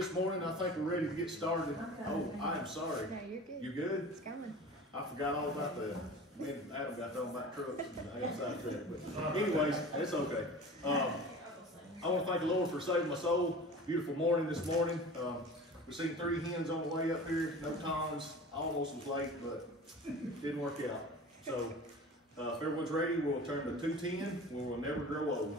this morning. I think we're ready to get started. Okay. Oh, I am sorry. No, you're good. You good? It's coming. I forgot all about that. Me and Adam got talking about trucks and I got sidetracked. But anyways, it's okay. I want to thank the Lord for saving my soul. Beautiful morning this morning. We've seen 3 hens on the way up here. No times. Almost was late, but didn't work out. So if everyone's ready, we'll turn to 210, where we'll never grow old.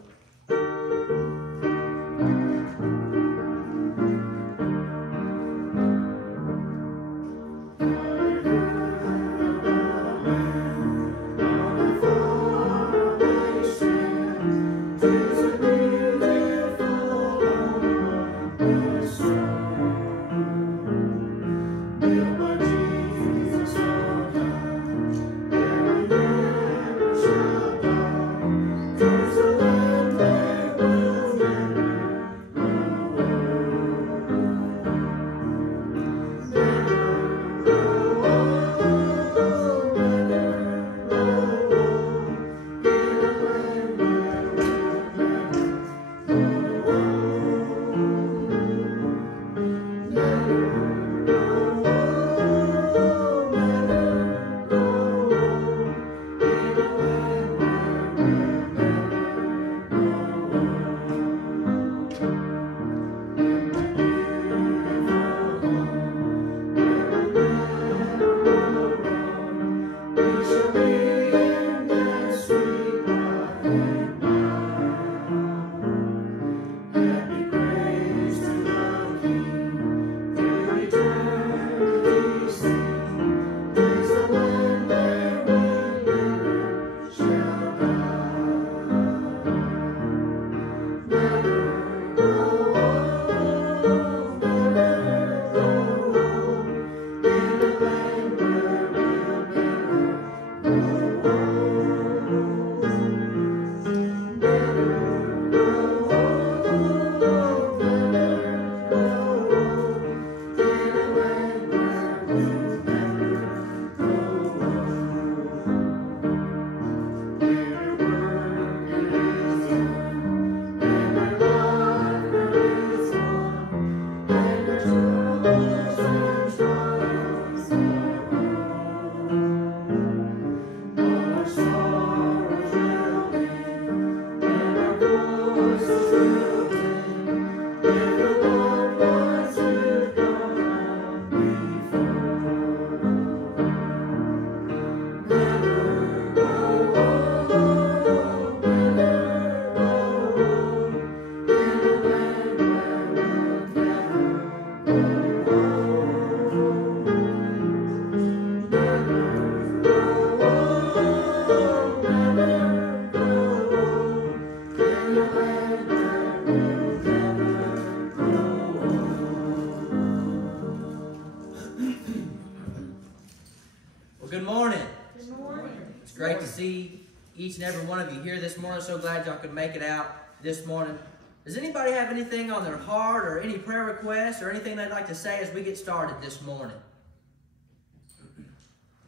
Each and every one of you here this morning. So glad y'all could make it out this morning. Does anybody have anything on their heart or any prayer requests or anything they'd like to say as we get started this morning?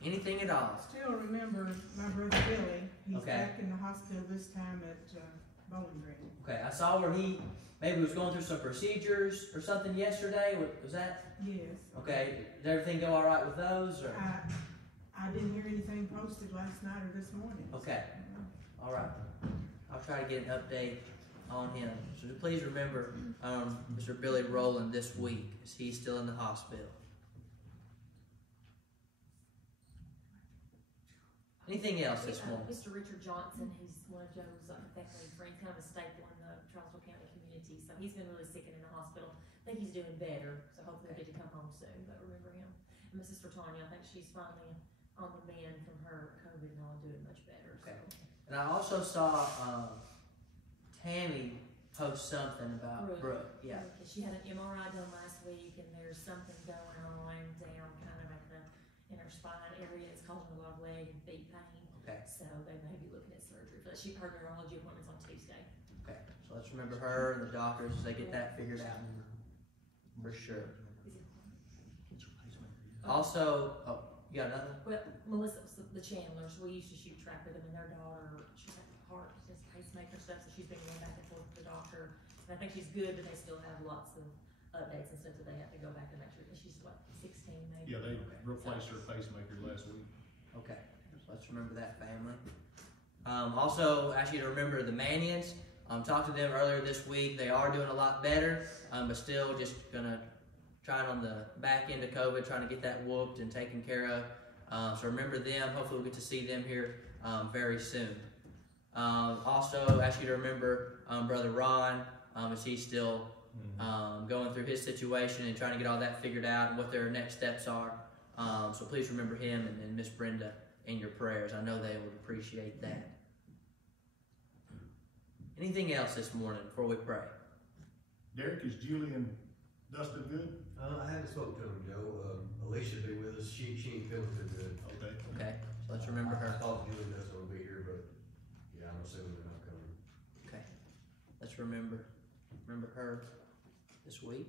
Anything at all? Still remember my brother Billy. He's Okay. back in the hospital this time at Bowling Green. Okay, I saw where he maybe was going through some procedures or something yesterday. Was that? Yes. Okay, did everything go all right with those? Or? I didn't hear anything posted last night or this morning. Okay. All right. I'll try to get an update on him. So please remember Mr. Billy Rowland this week, as he's still in the hospital. Anything else this morning? Mr. Richard Johnson, he's one of Joe's family friends, kind of a staple in the Charlesville County community. So he's been really sick and in the hospital. I think he's doing better, so hopefully he'll get to come home soon. But remember him. And my sister Tanya, I think she's finally on the mend from her COVID and all, doing much better. Okay. So. And I also saw Tammy post something about Brooke. Yeah. She had an MRI done last week, and there's something going on down kind of in her spine area. It's causing a lot of leg and feet pain. Okay. So they may be looking at surgery. But her neurology appointment's on Tuesday. Okay. So let's remember her and the doctors as they get that figured out. For sure. Also, you got another? Well, Melissa, the Chandlers, we used to shoot track with them, and their daughter, she's had heart, pacemaker stuff, so she's been going back and forth with the doctor. And I think she's good, but they still have lots of updates and stuff that they have to go back and make sure, that she's what, 16 maybe? Yeah, they Okay. replaced her pacemaker last week. Okay, so let's remember that family. Also, ask you to remember the Manions. Talked to them earlier this week. They are doing a lot better, but still just gonna trying on the back end of COVID, trying to get that whooped and taken care of. So remember them. Hopefully we'll get to see them here very soon. Also, ask you to remember Brother Ron, as he's still going through his situation and trying to get all that figured out and what their next steps are. So please remember him and Miss Brenda in your prayers. I know they would appreciate that. Anything else this morning before we pray? Derek, is Julie and Dustin good? I haven't spoken to them, Joe. Alicia will be with us. She ain't feeling too good. Okay. Okay, so let's remember her. I thought Julie and Dustin will be here, but yeah, I'm assuming they're not coming. Okay, let's remember her this week.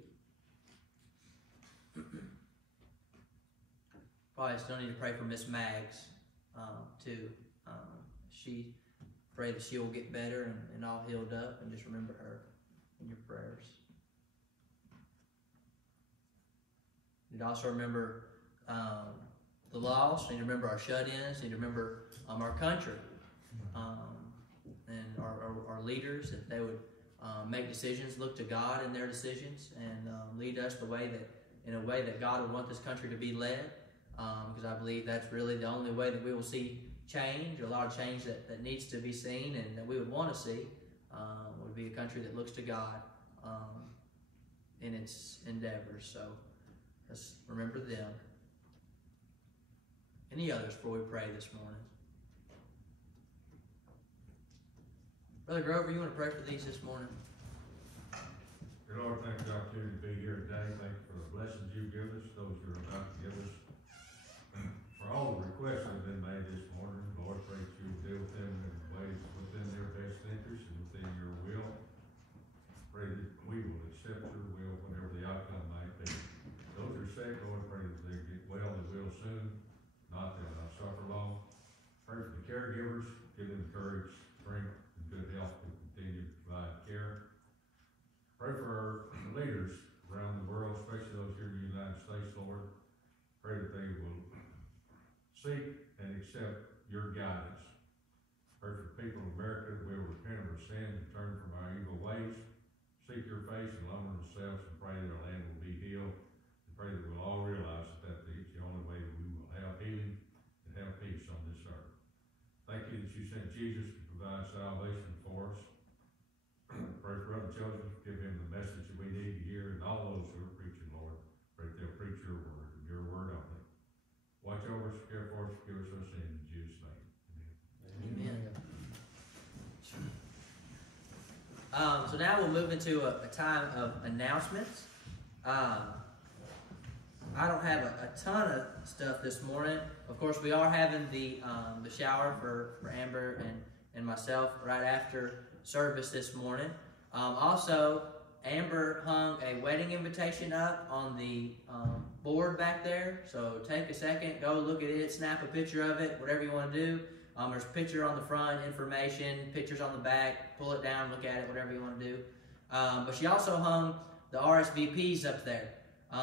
Probably still need to pray for Miss Maggs too. She pray that she will get better and all healed up, and just remember her in your prayers. Need to also remember the lost. Need to remember our shut-ins. Need to remember our country and our leaders, that they would make decisions, look to God in their decisions, and lead us in a way that God would want this country to be led. Because I believe that's really the only way that we will see change, a lot of change that needs to be seen and that we would want to see, would be a country that looks to God in its endeavors. So let's remember them. Any others before we pray this morning? Brother Grover, you want to pray for these this morning? Dear Lord, thank you for the opportunity to be here today. Thank you for the blessings you give us, those you're about to give us. For all the requests that have been made this morning, Lord, pray that you will deal with them in ways within their best interest and within your will. Pray that we will accept your will, whatever the outcome might be. Those who are sick, Lord, pray that they get well, they will soon. Not they'll not suffer long. Pray for the caregivers, give them courage, strength, and good health to continue to provide care. Pray for our leaders around the world, especially those here in the United States, Lord. Pray that they will seek and accept your guidance. Pray for the people of America that will repent of our sins and turn from our evil ways. Seek your face and lower themselves, and pray that our land will be healed. And pray that we'll all realize that it's the only way that we will have healing and have peace on this earth. Thank you that you sent Jesus to provide salvation for us. Pray for other children, give him the message that we need to hear, and all those who are preaching, Lord, pray that they'll preach your word and your word only. Watch over us, care for us, give us our sin in Jesus' name. Amen. So now we'll move into a time of announcements. I don't have a ton of stuff this morning. Of course, we are having the shower for Amber and myself right after service this morning. Also, Amber hung a wedding invitation up on the board back there. So take a second, go look at it, snap a picture of it, whatever you want to do. There's a picture on the front, information, pictures on the back, pull it down, look at it, whatever you want to do. But she also hung the RSVPs up there.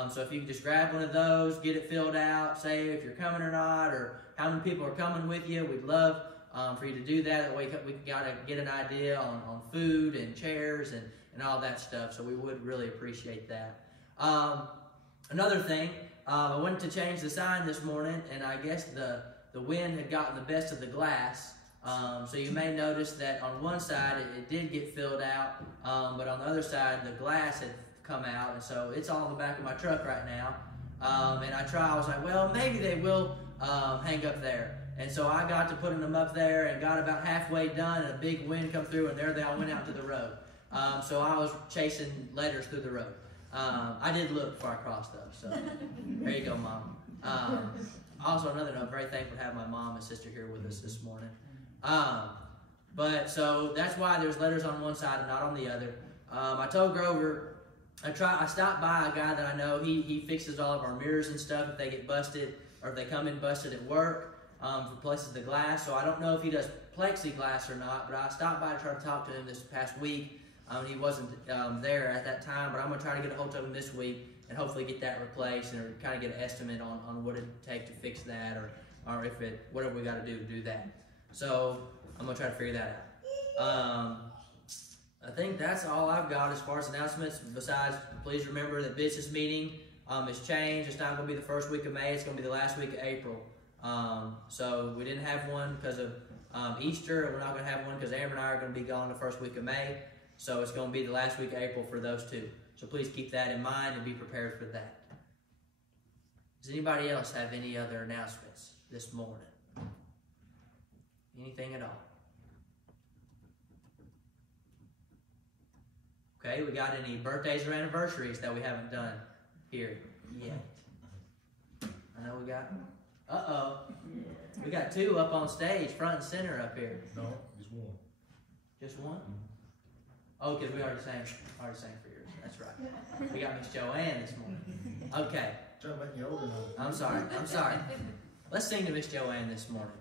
So if you can just grab one of those, get it filled out, say if you're coming or not, or how many people are coming with you. We'd love for you to do that. That way we got to get an idea on food and chairs and all that stuff. So we would really appreciate that. Another thing, I went to change the sign this morning, and I guess the wind had gotten the best of the glass. So you may notice that on one side it did get filled out, but on the other side the glass had come out, and so it's all in the back of my truck right now. And I was like, well, maybe they will hang up there. And so I got to putting them up there and got about halfway done, and a big wind come through, and there they all went out to the road. So I was chasing letters through the road. I did look before I crossed though, so there you go, Mom. Also, another note, very thankful to have my mom and sister here with us this morning. But so that's why there's letters on one side and not on the other. I told Grover, I stopped by a guy that I know. He fixes all of our mirrors and stuff if they get busted or if they come in busted at work. Replaces the glass. So I don't know if he does plexiglass or not, but I stopped by to try to talk to him this past week He wasn't there at that time, but I'm gonna try to get a hold of him this week and hopefully get that replaced and kind of get an estimate on what it'd take to fix that, or if it, whatever we got to do that. So I'm gonna try to figure that out. I think that's all I've got as far as announcements. Besides, please remember that business meeting has changed. It's not gonna be the first week of May. It's gonna be the last week of April. So we didn't have one because of Easter, and we're not gonna have one because Amber and I are gonna be gone the first week of May. So it's gonna be the last week of April for those two. So please keep that in mind and be prepared for that. Does anybody else have any other announcements this morning? Anything at all? Okay, we got any birthdays or anniversaries that we haven't done here yet? I know we got, we got two up on stage, front and center up here. No, just one. Just one? Oh, because we already sang for yours. That's right. We got Miss Joanne this morning. Okay. Trying to make me older now. I'm sorry. Let's sing to Miss Joanne this morning.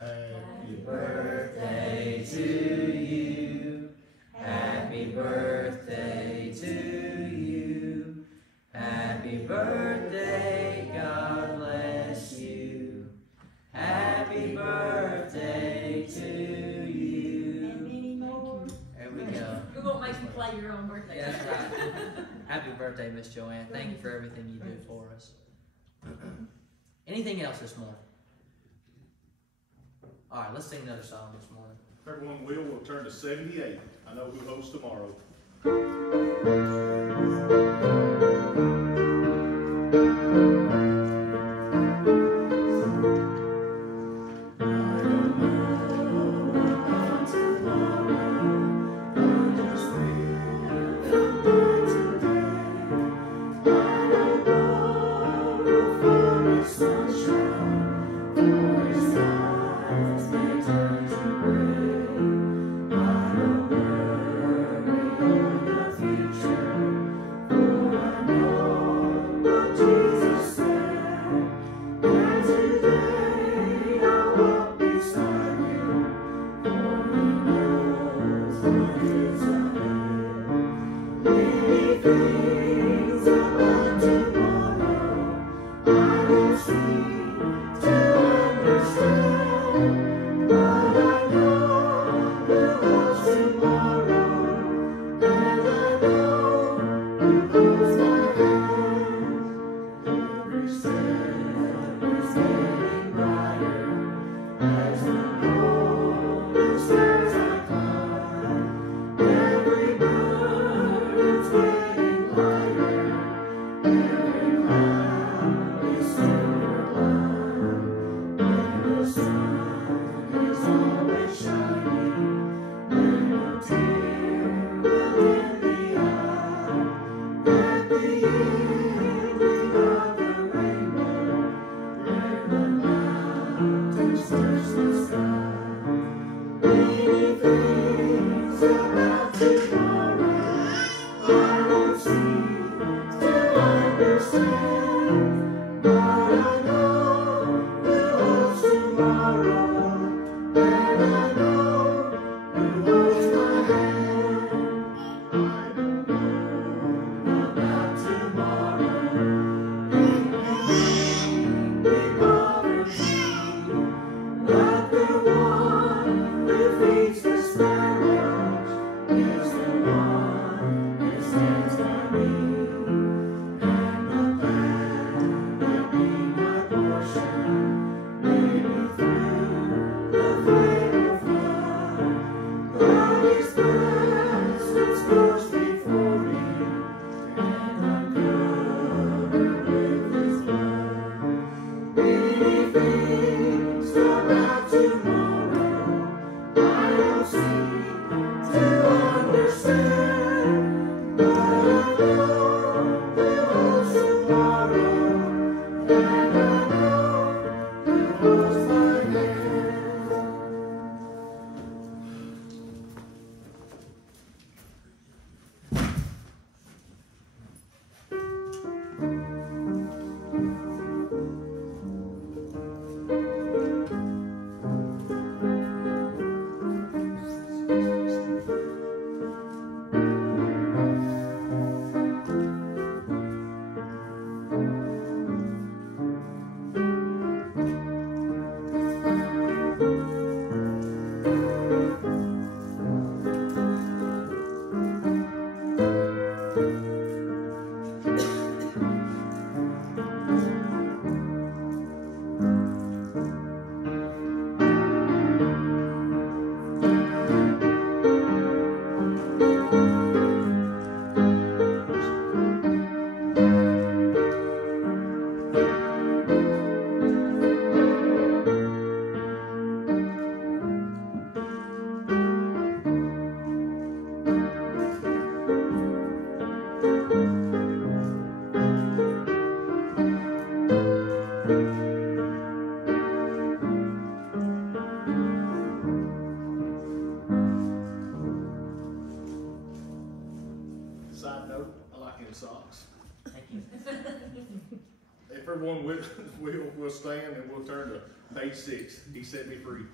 Happy Birthday to you. Happy birthday to you. Happy birthday, God bless you. Happy birthday to you. And many more. There we go. We won't make you play your own birthday. Yeah, that's right. Happy birthday, Miss Joanne. Thank you for everything you do for us. Anything else this morning? All right, let's sing another song this morning. If everyone will, we'll turn to 78. I know who hosts tomorrow. Tomorrow. everyone will stand and we'll turn to page 6. He set me free.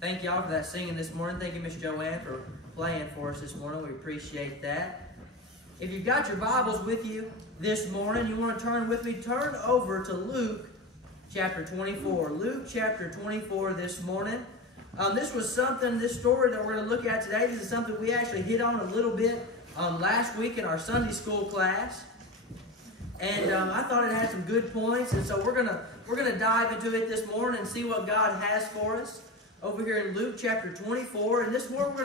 Thank y'all for that singing this morning. Thank you, Miss Joanne, for playing for us this morning. We appreciate that. If you've got your Bibles with you this morning, you want to turn with me, turn over to Luke chapter 24. Luke chapter 24 this morning. This story that we're going to look at today, this is something we actually hit on a little bit last week in our Sunday school class. And I thought it had some good points, and so we're gonna dive into it this morning and see what God has for us over here in Luke chapter 24. And this morning we're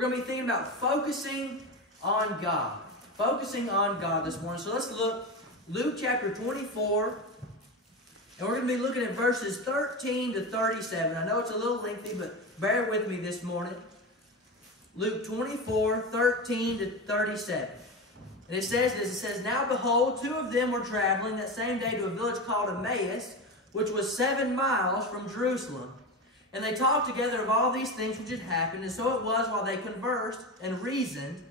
gonna be thinking about focusing on God. Focusing on God this morning. So let's look, Luke chapter 24, and we're gonna be looking at verses 13 to 37. I know it's a little lengthy, but bear with me this morning. Luke 24, 13 to 37. And it says this, it says, "Now behold, two of them were traveling that same day to a village called Emmaus, which was 7 miles from Jerusalem. And they talked together of all these things which had happened. And so it was, while they conversed and reasoned,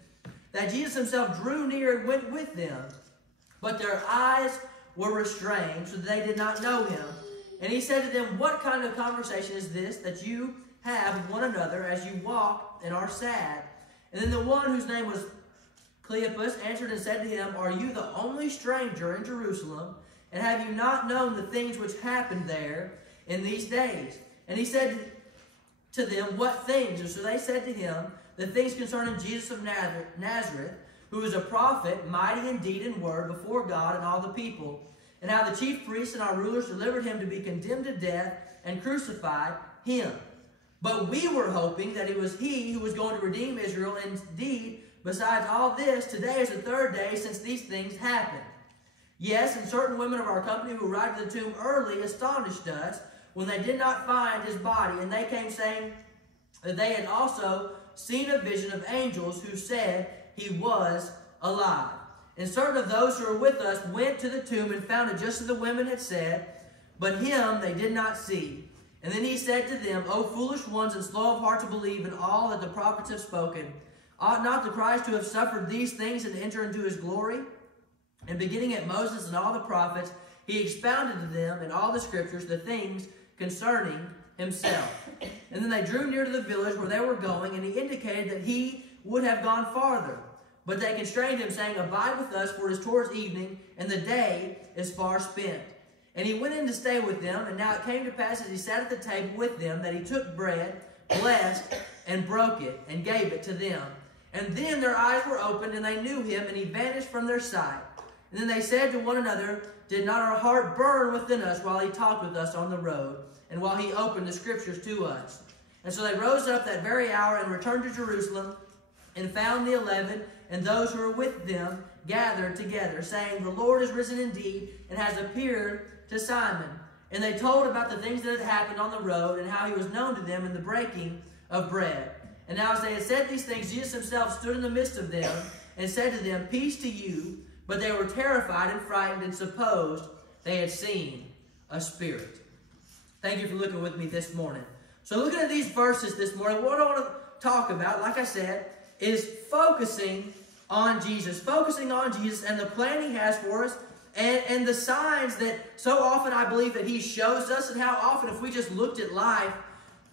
that Jesus himself drew near and went with them. But their eyes were restrained, so that they did not know him. And he said to them, What kind of conversation is this that you have with one another as you walk and are sad? And then the one whose name was Cleopas answered and said to him, Are you the only stranger in Jerusalem? And have you not known the things which happened there in these days? And he said to them, What things? And so they said to him, The things concerning Jesus of Nazareth, who is a prophet, mighty in deed and word before God and all the people, and how the chief priests and our rulers delivered him to be condemned to death and crucified him. But we were hoping that it was he who was going to redeem Israel. Indeed, besides all this, today is the 3rd day since these things happened. Yes, and certain women of our company who arrived at the tomb early astonished us when they did not find his body. And they came saying that they had also seen a vision of angels who said he was alive. And certain of those who were with us went to the tomb and found it just as the women had said, but him they did not see. And then he said to them, O foolish ones and slow of heart to believe in all that the prophets have spoken. Ought not the Christ to have suffered these things and to enter into his glory? And beginning at Moses and all the prophets, he expounded to them in all the scriptures the things concerning himself. And then they drew near to the village where they were going, and he indicated that he would have gone farther. But they constrained him, saying, Abide with us, for it is towards evening, and the day is far spent. And he went in to stay with them, and now it came to pass as he sat at the table with them, that he took bread, blessed, and broke it, and gave it to them. And then their eyes were opened, and they knew him, and he vanished from their sight. And then they said to one another, Did not our heart burn within us while he talked with us on the road, and while he opened the scriptures to us? And so they rose up that very hour and returned to Jerusalem, and found the 11 and those who were with them gathered together, saying, The Lord is risen indeed, and has appeared to Simon. And they told about the things that had happened on the road, and how he was known to them in the breaking of bread. And now as they had said these things, Jesus himself stood in the midst of them, and said to them, Peace to you. But they were terrified and frightened, and supposed they had seen a spirit. Thank you for looking with me this morning. So looking at these verses this morning, what I want to talk about, like I said, is focusing on Jesus. Focusing on Jesus and the plan he has for us, and the signs that so often I believe that he shows us, and how often if we just looked at life,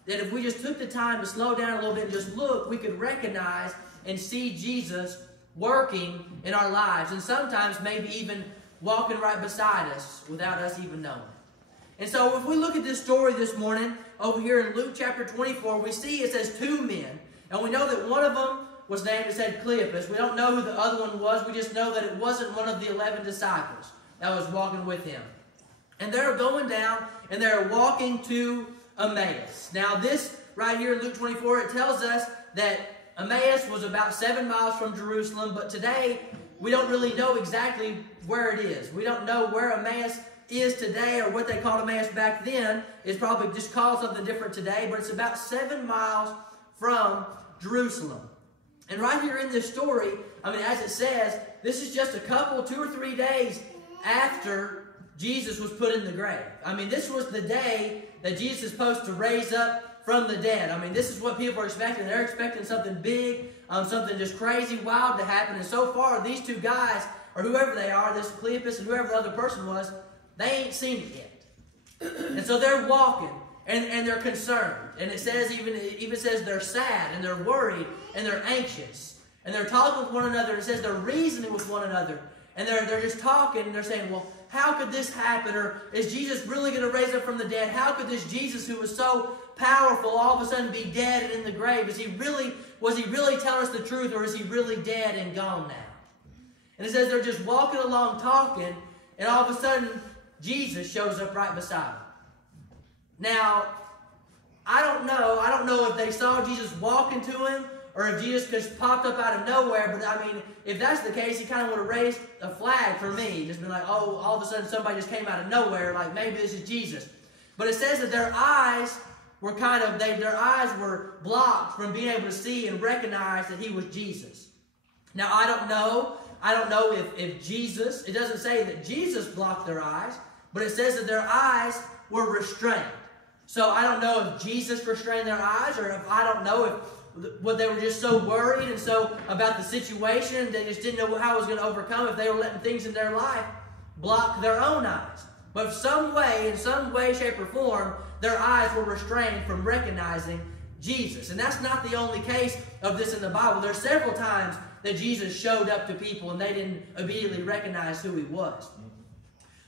that if we just took the time to slow down a little bit and just look, we could recognize and see Jesus working in our lives, and sometimes maybe even walking right beside us without us even knowing. And so if we look at this story this morning, over here in Luke chapter 24, we see it says 2 men. And we know that one of them was named, it said Cleopas. We don't know who the other one was. We just know that it wasn't one of the 11 disciples that was walking with him. And they're going down, and they're walking to Emmaus. Now this right here in Luke 24, it tells us that Emmaus was about 7 miles from Jerusalem. But today, we don't really know exactly where it is. We don't know where Emmaus is today, or what they called Emmaus back then. It's probably just called something different today. But it's about 7 miles from Jerusalem. And right here in this story, I mean, as it says, this is just a couple, 2 or 3 days after Jesus was put in the grave. I mean, this was the day that Jesus is supposed to raise up from the dead. I mean, this is what people are expecting. They're expecting something big, something just crazy, wild to happen. And so far, these 2 guys, or whoever they are, this Cleopas and whoever the other person was, they ain't seen it yet. And so they're walking. And they're concerned. And it says, it even says they're sad, and they're worried, and they're anxious. And they're talking with one another. It says they're reasoning with one another. And they're just talking, and they're saying, well, how could this happen? Or is Jesus really going to raise up from the dead? How could this Jesus, who was so powerful, all of a sudden be dead and in the grave? Was he really telling us the truth, or is he really dead and gone now? And it says they're just walking along talking, and all of a sudden Jesus shows up right beside them. Now, I don't know if they saw Jesus walking to him, or if Jesus just popped up out of nowhere. But I mean, if that's the case, he kind of would have raised a flag for me. Just been like, oh, all of a sudden somebody just came out of nowhere, like maybe this is Jesus. But it says that their eyes were their eyes were blocked from being able to see and recognize that he was Jesus. Now, I don't know if Jesus, it doesn't say that Jesus blocked their eyes, but it says that their eyes were restrained. So I don't know if Jesus restrained their eyes, or if I don't know if they were just so worried and so about the situation, they just didn't know how it was going to overcome, if they were letting things in their life block their own eyes. But in some way, shape, or form, their eyes were restrained from recognizing Jesus. And that's not the only case of this in the Bible. There's several times that Jesus showed up to people and they didn't immediately recognize who he was.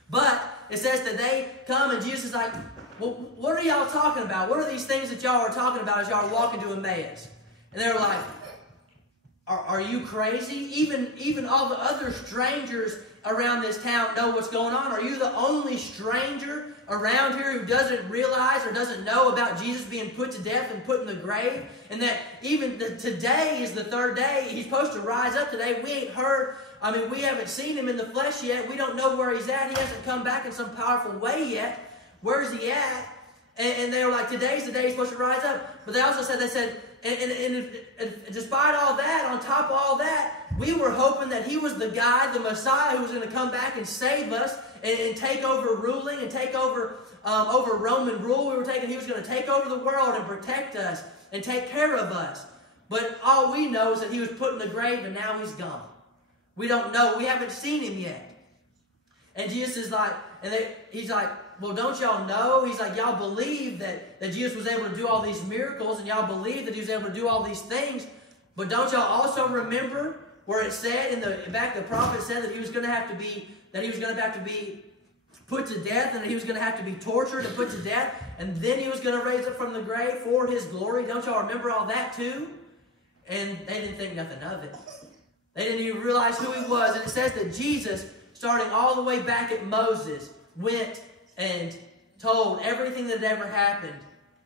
But it says that they come and Jesus is like, well, what are y'all talking about? What are these things that y'all are talking about as y'all are walking to Emmaus? And they're like, are you crazy? Even all the other strangers around this town know what's going on. Are you the only stranger around here who doesn't realize or doesn't know about Jesus being put to death and put in the grave? And that even today is the 3rd day. He's supposed to rise up today. We ain't heard. I mean, we haven't seen him in the flesh yet. We don't know where he's at. He hasn't come back in some powerful way yet. Where's he at? And they were like, today's the day he's supposed to rise up. But they also said, and despite all that, on top of all that, we were hoping that he was the guy, the Messiah, who was going to come back and save us and take over ruling and take over Roman rule. We were thinking he was going to take over the world and protect us and take care of us. But all we know is that he was put in the grave and now he's gone. We don't know. We haven't seen him yet. And Jesus is like, he's like, well, don't y'all know? He's like, y'all believe that Jesus was able to do all these miracles, and y'all believe that he was able to do all these things, but don't y'all also remember where it said the prophet said that he was going to have to be put to death, and that he was going to have to be tortured and put to death, and then he was going to raise up from the grave for his glory. Don't y'all remember all that too? And they didn't think nothing of it. They didn't even realize who he was. And it says that Jesus, starting all the way back at Moses, went and told everything that had ever happened.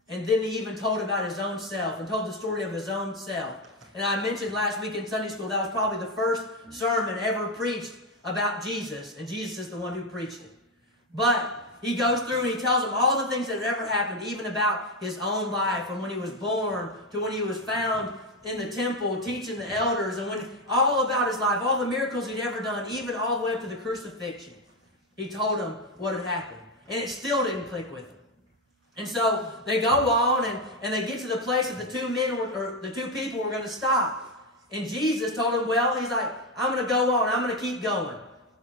And then he even told about his own self and told the story of his own self. And I mentioned last week in Sunday school, that was probably the first sermon ever preached about Jesus. And Jesus is the one who preached it. But he goes through and he tells them all the things that had ever happened, even about his own life, from when he was born to when he was found in the temple teaching the elders, and when all about his life, all the miracles he'd ever done, even all the way up to the crucifixion. He told them what had happened. And it still didn't click with them. And so they go on and they get to the place that the two people were going to stop. And Jesus told them, well, he's like, I'm going to go on. I'm going to keep going.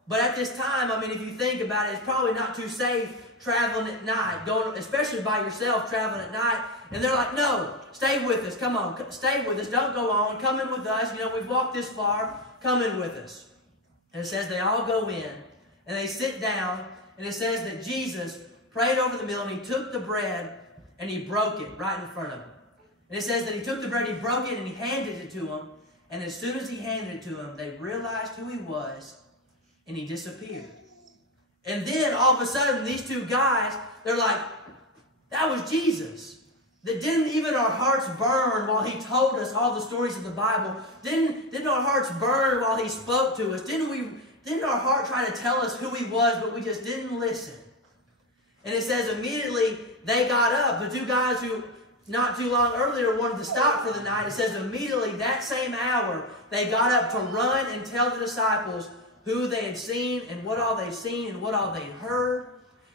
But at this time, I mean, if you think about it, it's probably not too safe traveling at night, going, especially by yourself, traveling at night. And they're like, no, stay with us. Come on, stay with us. Don't go on. Come in with us. You know, we've walked this far. Come in with us. And it says they all go in and they sit down. And it says that Jesus prayed over the meal, and he took the bread and he broke it right in front of them. And it says that he took the bread, he broke it, and he handed it to them. And as soon as he handed it to them, they realized who he was, and he disappeared. And then all of a sudden, these two guys, they're like, that was Jesus. That didn't even our hearts burn while he told us all the stories of the Bible? Didn't our hearts burn while he spoke to us? Didn't our heart try to tell us who he was, but we just didn't listen? And it says immediately they got up. The two guys who not too long earlier wanted to stop for the night, it says immediately that same hour they got up to run and tell the disciples who they had seen and what all they'd seen and what all they'd heard.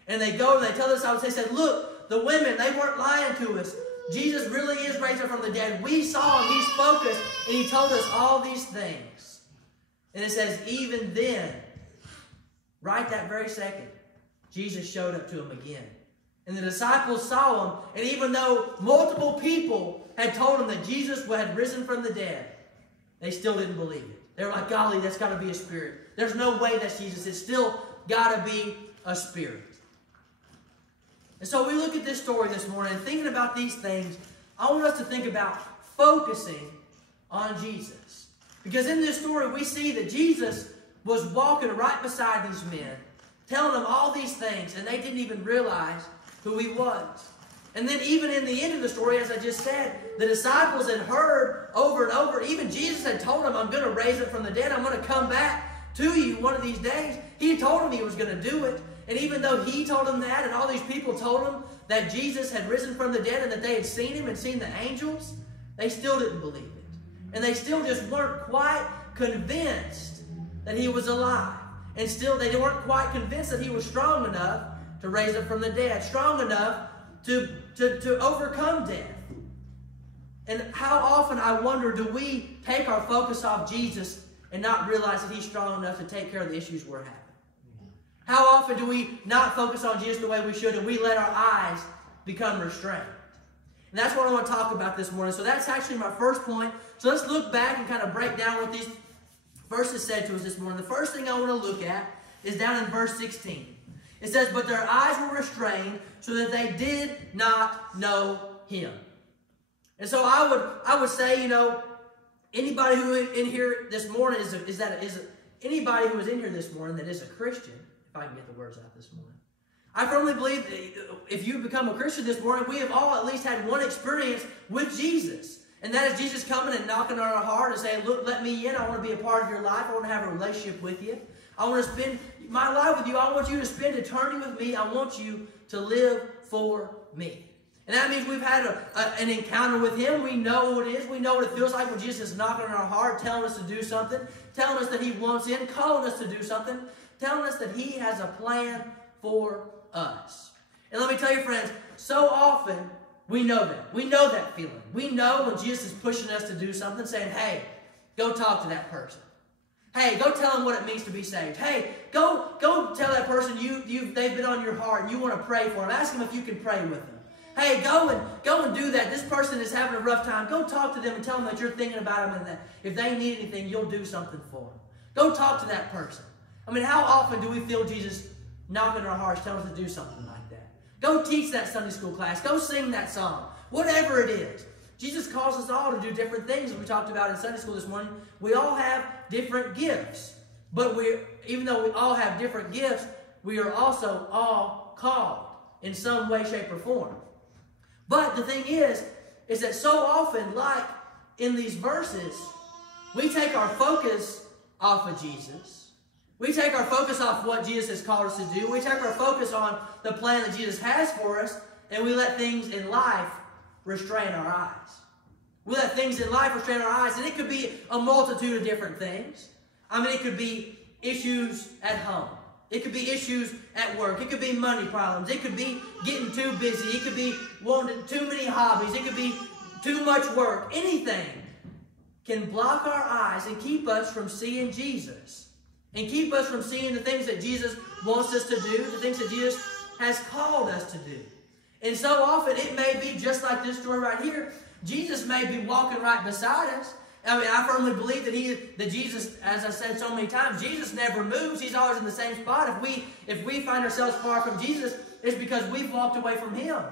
And they go and they tell the disciples, they said, look, the women, they weren't lying to us. Jesus really is raised up from the dead. We saw him. He spoke us and he told us all these things. And it says even then, right that very second, Jesus showed up to them again. And the disciples saw him, and even though multiple people had told them that Jesus had risen from the dead, they still didn't believe it. They were like, golly, that's got to be a spirit. There's no way that's Jesus. It's still got to be a spirit. And so we look at this story this morning, and thinking about these things, I want us to think about focusing on Jesus. Because in this story, we see that Jesus was walking right beside these men, telling them all these things, and they didn't even realize who he was. And then even in the end of the story, as I just said, the disciples had heard over and over, even Jesus had told them, I'm going to raise it from the dead, I'm going to come back to you one of these days. He told them he was going to do it. And even though he told them that, and all these people told them that Jesus had risen from the dead and that they had seen him and seen the angels, they still didn't believe it. And they still just weren't quite convinced that he was alive. And still they weren't quite convinced that he was strong enough to raise up from the dead, strong enough to overcome death. And how often, I wonder, do we take our focus off Jesus and not realize that he's strong enough to take care of the issues we're having? How often do we not focus on Jesus the way we should, and we let our eyes become restrained? And that's what I want to talk about this morning. So that's actually my first point. So let's look back and kind of break down what these verses said to us this morning. The first thing I want to look at is down in verse 16. It says, but their eyes were restrained so that they did not know him. And so I would say, you know, anybody who in here this morning anybody who is in here this morning that is a Christian, if I can get the words out this morning. I firmly believe that if you become a Christian this morning, we have all at least had one experience with Jesus. And that is Jesus coming and knocking on our heart and saying, look, let me in. I want to be a part of your life. I want to have a relationship with you. I want to spend my life with you. I want you to spend eternity with me. I want you to live for me. And that means we've had an encounter with him. We know what it is. We know what it feels like when Jesus is knocking on our heart, telling us to do something, telling us that he wants in, calling us to do something, telling us that he has a plan for us. And let me tell you, friends, so often we know that. We know that feeling. We know when Jesus is pushing us to do something, saying, hey, go talk to that person. Hey, go tell them what it means to be saved. Hey, go tell that person they've been on your heart and you want to pray for them. Ask them if you can pray with them. Hey, go and do that. This person is having a rough time. Go talk to them and tell them that you're thinking about them and that if they need anything, you'll do something for them. Go talk to that person. I mean, how often do we feel Jesus knocking our hearts, telling us to do something like that? Go teach that Sunday school class. Go sing that song. Whatever it is. Jesus calls us all to do different things, as we talked about in Sunday school this morning. We all have different gifts. But even though we all have different gifts, we are also all called in some way, shape, or form. But the thing is that so often, like in these verses, we take our focus off of Jesus. We take our focus off what Jesus has called us to do. We take our focus on the plan that Jesus has for us, and we let things in life restrain our eyes. We let things in life restrain our eyes, and it could be a multitude of different things. I mean, it could be issues at home. It could be issues at work. It could be money problems. It could be getting too busy. It could be wanting too many hobbies. It could be too much work. Anything can block our eyes and keep us from seeing Jesus. And keep us from seeing the things that Jesus wants us to do, the things that Jesus has called us to do. And so often it may be just like this story right here. Jesus may be walking right beside us. I mean, I firmly believe that Jesus, as I said so many times, Jesus never moves. He's always in the same spot. If we find ourselves far from Jesus, it's because we've walked away from Him.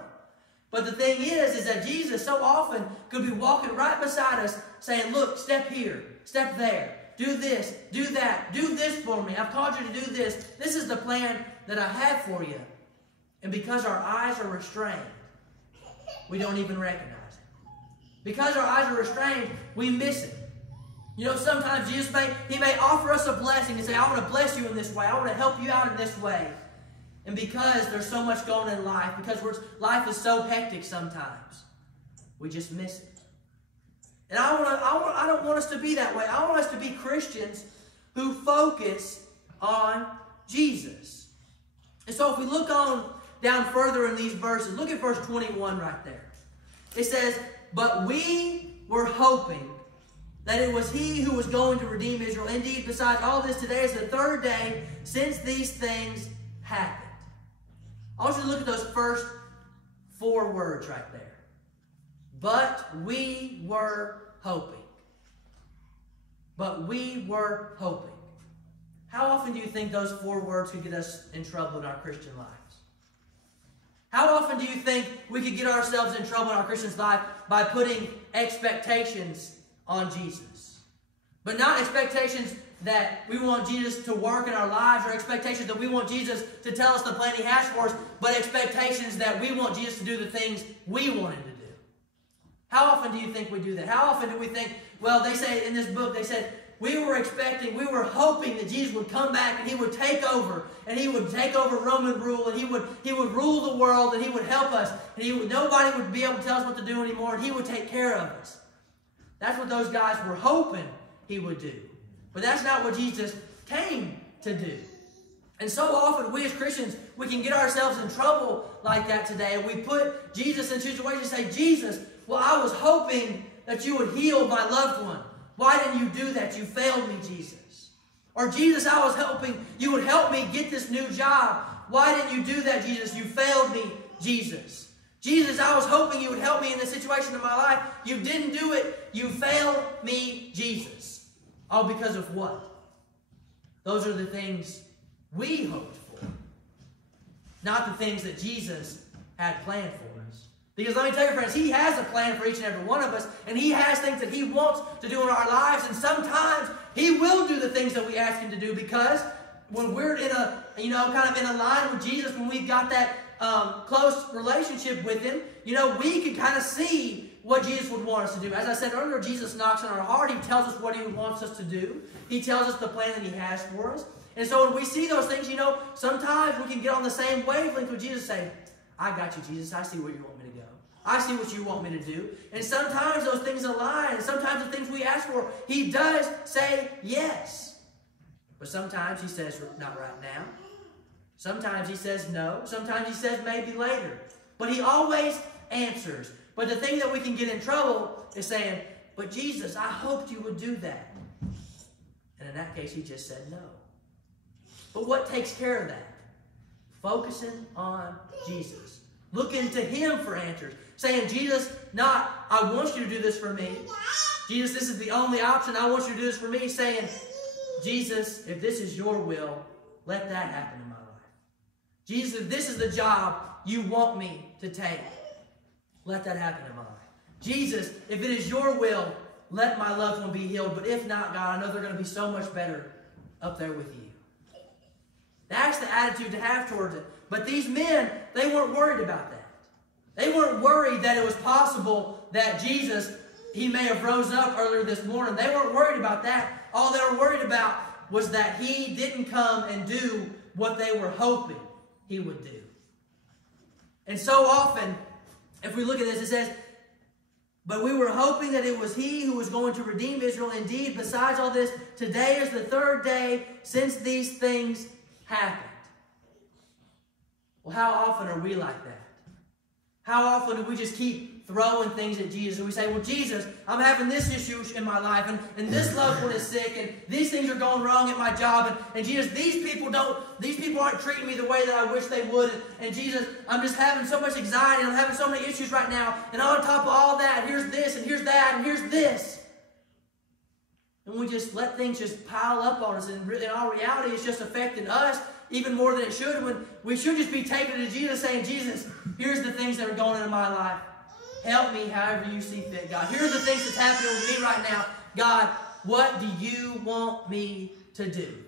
But the thing is that Jesus so often could be walking right beside us saying, look, step here, step there, do this, do that, do this for me. I've called you to do this. This is the plan that I have for you. And because our eyes are restrained, we don't even recognize it. Because our eyes are restrained, we miss it. You know, sometimes Jesus may offer us a blessing and say, I want to bless you in this way. I want to help you out in this way. And because there's so much going on in life, because life is so hectic sometimes, we just miss it. And I don't want us to be that way. I want us to be Christians who focus on Jesus. And so if we look on down further in these verses, look at verse 21 right there. It says, but we were hoping that it was He who was going to redeem Israel. Indeed, besides all this, today is the third day since these things happened. I want you to look at those first 4 words right there. But we were hoping. But we were hoping. How often do you think those 4 words could get us in trouble in our Christian lives? How often do you think we could get ourselves in trouble in our Christian life by putting expectations on Jesus? But not expectations that we want Jesus to work in our lives, or expectations that we want Jesus to tell us the plan He has for us, but expectations that we want Jesus to do the things we want Him to do. How often do you think we do that? How often do we think, well, they say in this book, they said, we were hoping that Jesus would come back and He would take over, and He would take over Roman rule, and He would rule the world, and He would help us, and nobody would be able to tell us what to do anymore, and He would take care of us. That's what those guys were hoping He would do. But that's not what Jesus came to do. And so often we as Christians, we can get ourselves in trouble like that today, and we put Jesus in situations and say, Jesus, well, I was hoping that you would heal my loved one. Why didn't you do that? You failed me, Jesus. Or, Jesus, I was hoping you would help me get this new job. Why didn't you do that, Jesus? You failed me, Jesus. Jesus, I was hoping you would help me in this situation in my life. You didn't do it. You failed me, Jesus. All because of what? Those are the things we hoped for. Not the things that Jesus had planned for us. Because let me tell you, friends, He has a plan for each and every one of us, and He has things that He wants to do in our lives, and sometimes He will do the things that we ask Him to do, because when we're in a, kind of in a line with Jesus, when we've got that close relationship with Him, we can kind of see what Jesus would want us to do. As I said earlier, Jesus knocks on our heart. He tells us what He wants us to do. He tells us the plan that He has for us. And so when we see those things, sometimes we can get on the same wavelength with Jesus, say, I got you, Jesus. I see where you want me to go. I see what you want me to do. And sometimes those things align. And sometimes the things we ask for, He does say yes. But sometimes He says, not right now. Sometimes He says no. Sometimes He says maybe later. But He always answers. But the thing that we can get in trouble is saying, but Jesus, I hoped you would do that. And in that case, He just said no. But what takes care of that? Focusing on Jesus. looking to Him for answers. Saying, Jesus, not, I want you to do this for me. Jesus, this is the only option. I want you to do this for me. Saying, Jesus, if this is your will, let that happen in my life. Jesus, if this is the job you want me to take, let that happen in my life. Jesus, if it is your will, let my loved one be healed. But if not, God, I know they're going to be so much better up there with you. That's the attitude to have towards it. But these men, they weren't worried about that. They weren't worried that it was possible that Jesus, He may have rose up earlier this morning. They weren't worried about that. All they were worried about was that He didn't come and do what they were hoping He would do. And so often, if we look at this, it says, but we were hoping that it was He who was going to redeem Israel. Indeed, besides all this, today is the third day since these things happened. Well, how often are we like that? How often do we just keep throwing things at Jesus and we say, well, Jesus, I'm having this issue in my life and this loved one is sick and these things are going wrong at my job and Jesus, these people aren't treating me the way that I wish they would and Jesus, I'm just having so much anxiety and I'm having so many issues right now and on top of all that, here's this and here's that and here's this. And we just let things just pile up on us and in all reality, it's just affecting us even more than it should. When we should just be taking it to Jesus saying, Jesus, here's the things that are going on in my life. Help me however you see fit, God. Here are the things that's happening with me right now. God, what do you want me to do?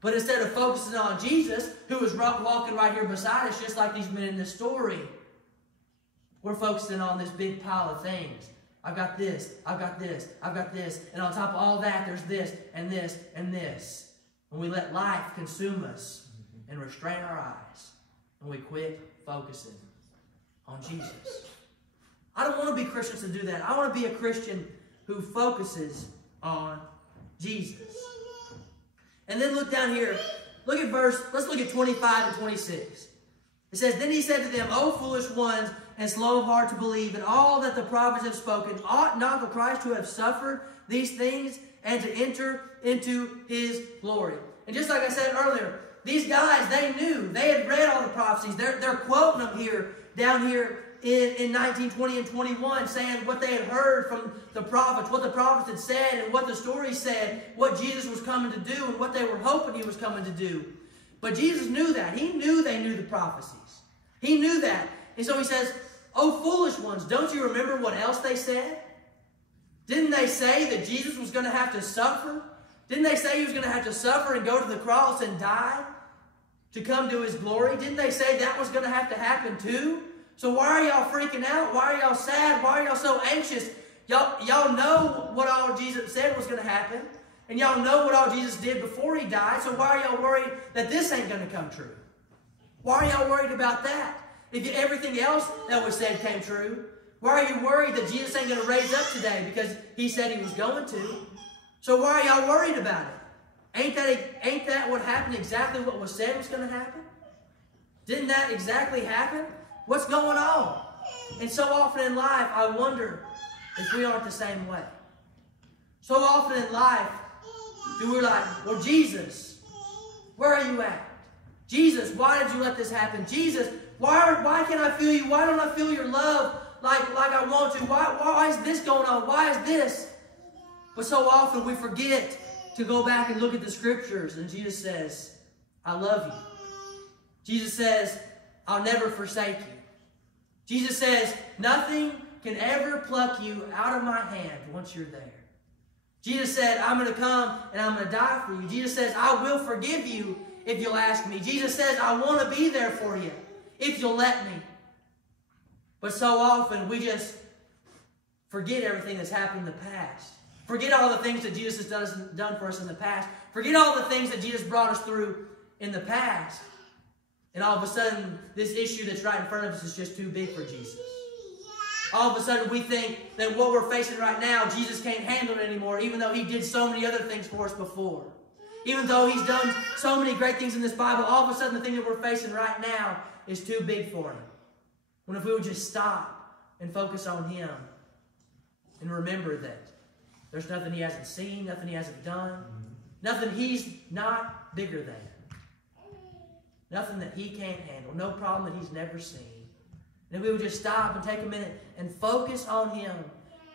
But instead of focusing on Jesus, who is walking right here beside us, just like these men in this story, we're focusing on this big pile of things. I've got this, I've got this, I've got this. And on top of all that, there's this and this and this. And we let life consume us and restrain our eyes. And we quit focusing on Jesus. I don't want to be Christians to do that. I want to be a Christian who focuses on Jesus. And then look down here. Look at let's look at 25 and 26. It says, then He said to them, O foolish ones, and slow of heart to believe in all that the prophets have spoken. Ought not the Christ to have suffered these things and to enter into His glory? And just like I said earlier, these guys, they knew. They had read all the prophecies. They're quoting them here, down here in 19, 20, and 21, saying what they had heard from the prophets, what the prophets had said, and what the stories said, what Jesus was coming to do, and what they were hoping He was coming to do. But Jesus knew that. He knew they knew the prophecies. He knew that. And so He says, O foolish ones, don't you remember what else they said? Didn't they say that Jesus was going to have to suffer? Didn't they say He was going to have to suffer and go to the cross and die to come to His glory? Didn't they say that was going to have to happen too? So why are y'all freaking out? Why are y'all sad? Why are y'all so anxious? Y'all know what all Jesus said was going to happen. And y'all know what all Jesus did before He died. So why are y'all worried that this ain't going to come true? Why are y'all worried about that? If everything else that was said came true, why are you worried that Jesus ain't going to raise up today because He said He was going to? So why are y'all worried about it? Ain't that what happened, exactly what was said was going to happen? Didn't that exactly happen? What's going on? And so often in life, I wonder if we aren't the same way. So often in life, we're like, well, Jesus, where are you at? Jesus, why did you let this happen? Jesus, why can't I feel you? Why don't I feel your love like I want to? Why is this going on? Why is this? But so often we forget to go back and look at the scriptures. And Jesus says, I love you. Jesus says, I'll never forsake you. Jesus says, nothing can ever pluck you out of my hand once you're there. Jesus said, I'm going to come and I'm going to die for you. Jesus says, I will forgive you if you'll ask me. Jesus says, I want to be there for you if you'll let me. But so often we just forget everything that's happened in the past. Forget all the things that Jesus has done for us in the past. Forget all the things that Jesus brought us through in the past. And all of a sudden, this issue that's right in front of us is just too big for Jesus. All of a sudden, we think that what we're facing right now, Jesus can't handle it anymore, even though He did so many other things for us before. Even though He's done so many great things in this Bible, all of a sudden, the thing that we're facing right now is too big for Him. When if we would just stop and focus on Him and remember that there's nothing He hasn't seen, nothing He hasn't done, nothing He's not bigger than. Nothing that He can't handle. No problem that He's never seen. And if we would just stop and take a minute and focus on Him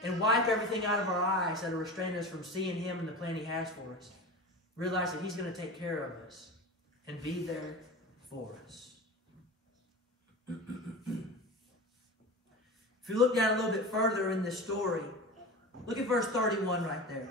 and wipe everything out of our eyes that are restraining us from seeing Him and the plan He has for us, realize that He's going to take care of us and be there for us. If you look down a little bit further in this story, look at verse 31 right there.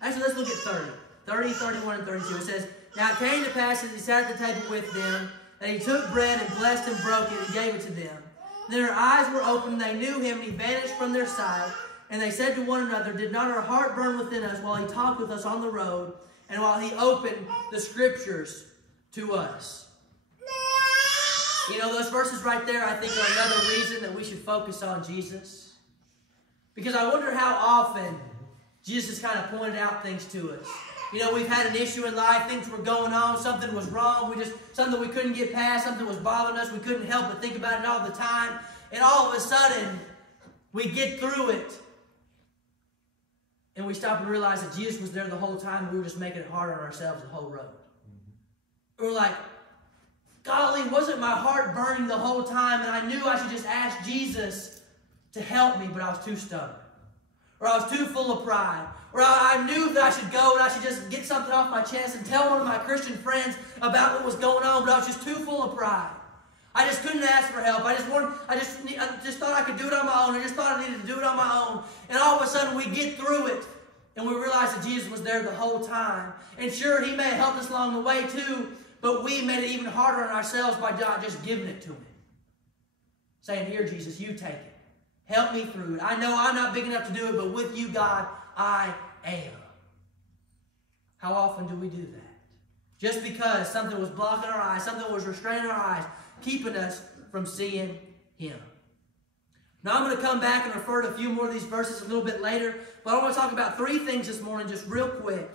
Actually, let's look at 30. 30, 31, and 32. It says, "Now it came to pass as He sat at the table with them, that He took bread and blessed and broke it and gave it to them. Then their eyes were opened, and they knew Him, and He vanished from their sight. And they said to one another, Did not our heart burn within us while He talked with us on the road, and while He opened the Scriptures to us?" You know, those verses right there, I think, are another reason that we should focus on Jesus. Because I wonder how often Jesus kind of pointed out things to us. You know, we've had an issue in life, things were going on, something was wrong, something we couldn't get past, something was bothering us, we couldn't help but think about it all the time. And all of a sudden, we get through it. And we stop and realize that Jesus was there the whole time, and we were just making it hard on ourselves the whole road. We're like, golly, wasn't my heart burning the whole time, and I knew I should just ask Jesus to help me, but I was too stubborn. Or I was too full of pride. Or I knew that I should go and I should just get something off my chest and tell one of my Christian friends about what was going on, but I was just too full of pride. I just couldn't ask for help. I just thought I could do it on my own. I just thought I needed to do it on my own. And all of a sudden we get through it and we realize that Jesus was there the whole time. And sure, He may have helped us along the way too, but we made it even harder on ourselves by not just giving it to Him. Saying, "Here, Jesus, you take it. Help me through it. I know I'm not big enough to do it, but with you, God, I am." How often do we do that? Just because something was blocking our eyes, something was restraining our eyes, keeping us from seeing Him. Now I'm going to come back and refer to a few more of these verses a little bit later, but I want to talk about 3 things this morning just real quick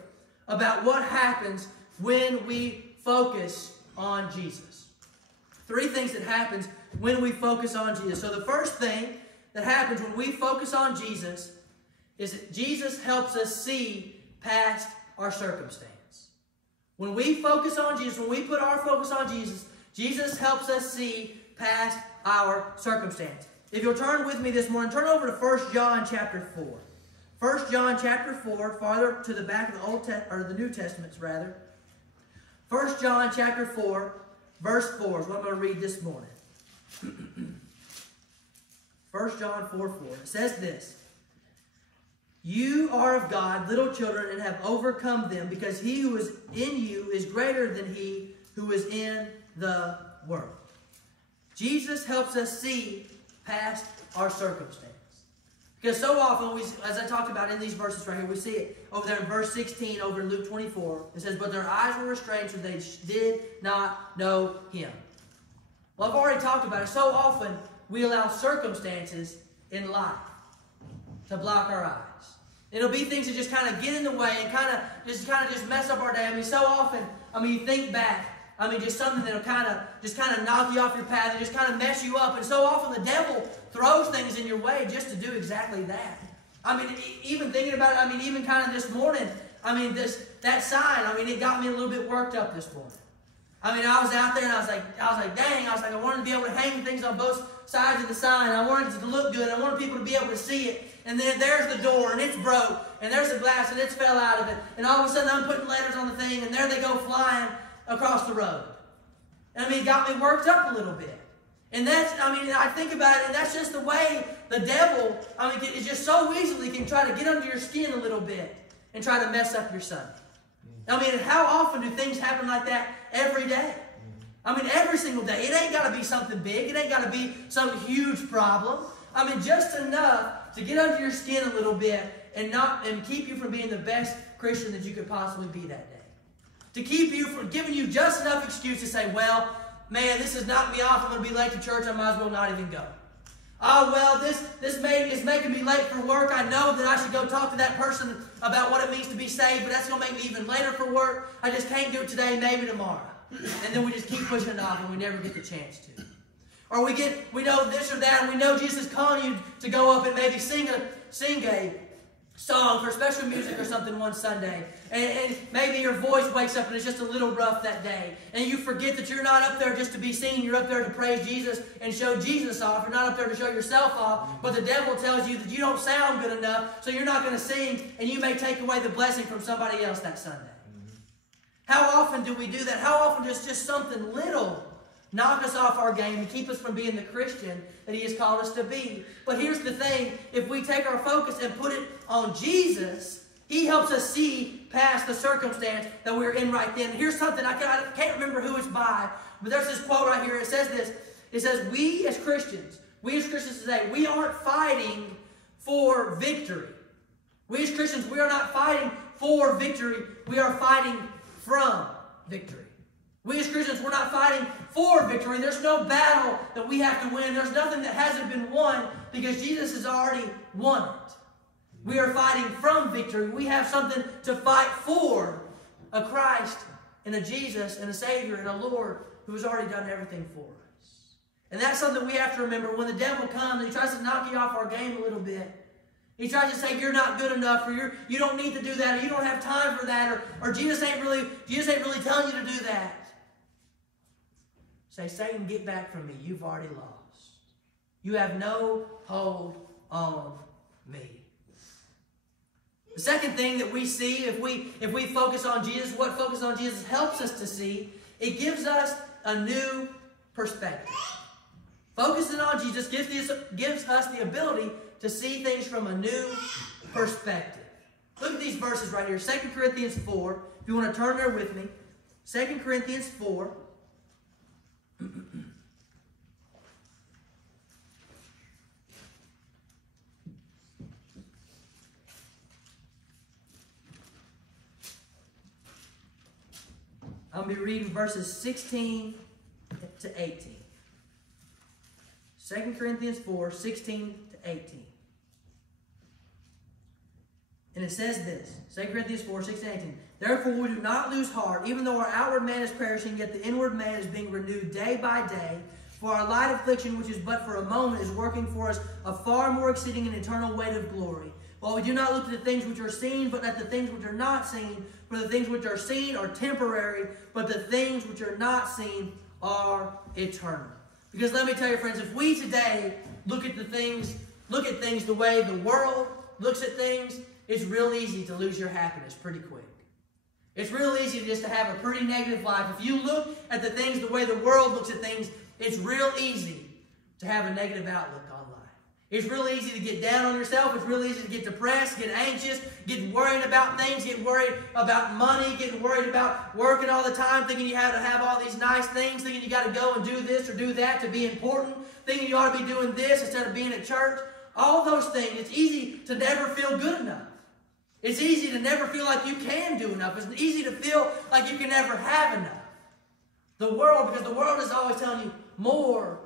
about what happens when we focus on Jesus. 3 things that happens when we focus on Jesus. So the first thing that happens when we focus on Jesus is that Jesus helps us see past our circumstance. When we focus on Jesus, when we put our focus on Jesus, Jesus helps us see past our circumstance. If you'll turn with me this morning, turn over to 1 John chapter 4. 1 John chapter 4, farther to the back of the New Testaments rather. 1 John chapter 4, verse 4 is what I'm going to read this morning. 1 John 4:4. It says this, "You are of God, little children, and have overcome them, because He who is in you is greater than he who is in the world." Jesus helps us see past our circumstance. Because so often, as I talked about in these verses right here, we see it over there in verse 16, over in Luke 24. It says, "But their eyes were restrained, so they did not know Him." Well, I've already talked about it. So often, we allow circumstances in life to block our eyes. It'll be things that just kind of get in the way and kind of just mess up our day. I mean, so often, you think back. Just something that'll kind of knock you off your path and just kind of mess you up. And so often the devil throws things in your way just to do exactly that. Even thinking about it, even kind of this morning, that sign, it got me a little bit worked up this morning. I was out there and I was like, dang, I wanted to be able to hang things on both sides of the sign. I wanted it to look good. I wanted people to be able to see it. And then there's the door, and it's broke, and there's the glass, and it's fell out of it. And all of a sudden, I'm putting letters on the thing, and there they go flying across the road. It got me worked up a little bit. And that's, I think about it, and that's just the way the devil, it just so easily can try to get under your skin a little bit and try to mess up your Sunday. How often do things happen like that every day? Every single day. It ain't got to be something big. It ain't got to be some huge problem. Just enough to get under your skin a little bit and keep you from being the best Christian that you could possibly be that day. To keep you from giving you just enough excuse to say, well, man, this has knocked me off. I'm going to be late to church. I might as well not even go. Oh, well, this is making me late for work. I know that I should go talk to that person about what it means to be saved, but that's going to make me even later for work. I just can't do it today, maybe tomorrow. And then we just keep pushing it off and we never get the chance to. Or we know this or that, and we know Jesus is calling you to go up and maybe sing song, for special music or something one Sunday, and maybe your voice wakes up and it's just a little rough that day, and you forget that you're not up there just to be seen, you're up there to praise Jesus and show Jesus off. You're not up there to show yourself off, but the devil tells you that you don't sound good enough, so you're not going to sing, and you may take away the blessing from somebody else that Sunday. How often do we do that? How often does just something little knock us off our game and keep us from being the Christian that He has called us to be? But here's the thing. If we take our focus and put it on Jesus, He helps us see past the circumstance that we're in right then. Here's something, I can't remember who it's by, but there's this quote right here. It says this. It says, we as Christians today, we aren't fighting for victory. We as Christians, we are not fighting for victory. We are fighting from victory. We as Christians, we're not fighting for victory. There's no battle that we have to win. There's nothing that hasn't been won because Jesus has already won it. We are fighting from victory. We have something to fight for. A Christ and a Jesus and a Savior and a Lord who has already done everything for us. And that's something we have to remember. When the devil comes and he tries to knock you off our game a little bit, he tries to say you're not good enough, or you don't need to do that, or you don't have time for that, or Jesus ain't really telling you to do that. Say, Satan, get back from me. You've already lost. You have no hold on me. The second thing that we see, if we focus on Jesus, what focus on Jesus helps us to see, it gives us a new perspective. Focusing on Jesus gives us the ability to see things from a new perspective. Look at these verses right here. 2 Corinthians 4. If you want to turn there with me. 2 Corinthians 4. I'm going to be reading verses 16 to 18. 2 Corinthians 4, 16 to 18. And it says this, 2 Corinthians 4, 16 to 18. Therefore we do not lose heart, even though our outward man is perishing, yet the inward man is being renewed day by day. For our light affliction, which is but for a moment, is working for us a far more exceeding and eternal weight of glory. While we do not look at the things which are seen, but at the things which are not seen. For the things which are seen are temporary, but the things which are not seen are eternal. Because let me tell you, friends, if we today look at things the way the world looks at things, it's real easy to lose your happiness pretty quick. It's real easy just to have a pretty negative life. If you look at the things the way the world looks at things, it's real easy to have a negative outlook on life. It's real easy to get down on yourself. It's real easy to get depressed, get anxious, get worried about things, get worried about money, getting worried about working all the time, thinking you have to have all these nice things, thinking you got to go and do this or do that to be important, thinking you ought to be doing this instead of being at church. All those things, it's easy to never feel good enough. It's easy to never feel like you can do enough. It's easy to feel like you can never have enough. The world, because the world is always telling you more,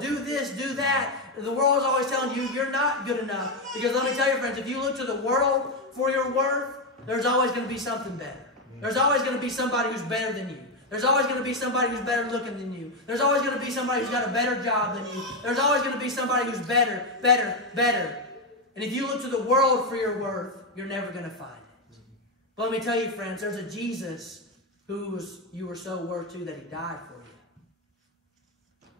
do this, do that. The world is always telling you you're not good enough. Because let me tell you, friends, if you look to the world for your worth, there's always going to be something better. There's always going to be somebody who's better than you. There's always going to be somebody who's better looking than you. There's always going to be somebody who's got a better job than you. There's always going to be somebody who's better. And if you look to the world for your worth, you're never going to find it. But let me tell you, friends, there's a Jesus who you were so worth to that He died for you.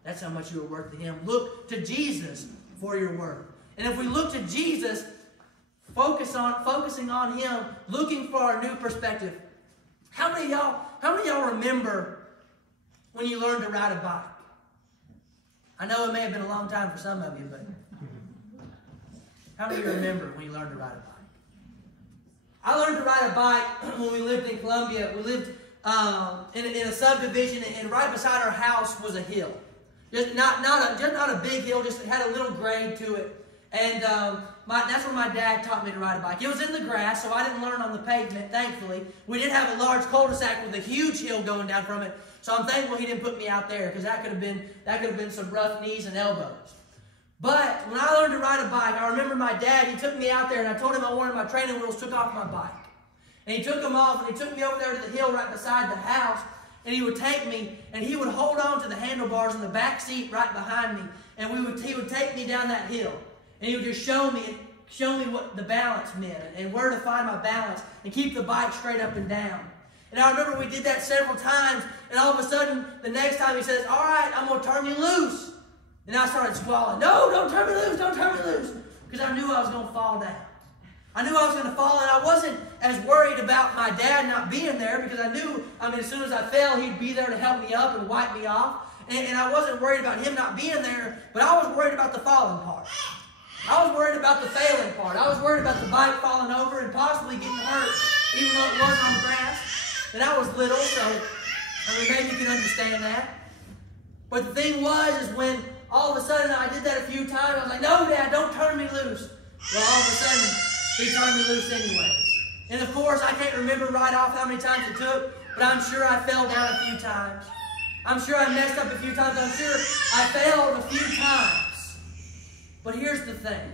That's how much you are worth to Him. Look to Jesus for your worth. And if we look to Jesus, focusing on Him, looking for our new perspective. How many of y'all remember when you learned to ride a bike? I know it may have been a long time for some of you, but how many of you remember when you learned to ride a bike? I learned to ride a bike when we lived in Columbia. We lived in a subdivision, and right beside our house was a hill. Just not a big hill, just it had a little grade to it. And that's where my dad taught me to ride a bike. It was in the grass, so I didn't learn on the pavement, thankfully. We did have a large cul-de-sac with a huge hill going down from it, so I'm thankful he didn't put me out there, because that could have been some rough knees and elbows. But when I learned to ride a bike, I remember my dad, he took me out there, and I told him I wanted my training wheels took off my bike. And he took them off, and he took me over there to the hill right beside the house, and he would take me, and he would hold on to the handlebars in the back seat right behind me, and he would take me down that hill. And he would just show me, show me what the balance meant and where to find my balance and keep the bike straight up and down. And I remember we did that several times, and all of a sudden, the next time he says, all right, I'm going to turn you loose. And I started squalling, no, don't turn me loose, don't turn me loose. Because I knew I was going to fall down. I knew I was going to fall, and I wasn't as worried about my dad not being there because I knew, as soon as I fell, he'd be there to help me up and wipe me off. And I wasn't worried about him not being there, but I was worried about the falling part. I was worried about the failing part. I was worried about the bike falling over and possibly getting hurt, even though it wasn't on the grass. And I was little, so maybe you can understand that. But the thing was, is when all of a sudden I did that a few times, I was like, no, Dad, don't turn me loose. Well, all of a sudden, he turned me loose anyways. And of course, I can't remember right off how many times it took, but I'm sure I fell down a few times. I'm sure I messed up a few times. I'm sure I failed a few times. But here's the thing.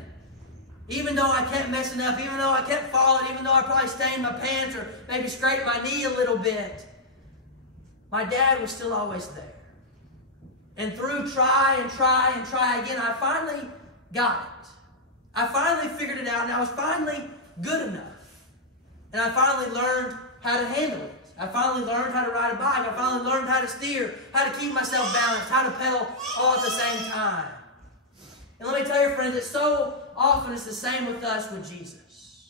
Even though I kept messing up, even though I kept falling, even though I probably stained my pants or maybe scraped my knee a little bit, my dad was still always there. And through try and try and try again, I finally got it. I finally figured it out, and I was finally good enough. And I finally learned how to handle it. I finally learned how to ride a bike. I finally learned how to steer, how to keep myself balanced, how to pedal all at the same time. And let me tell you, friends, that so often it's the same with us with Jesus.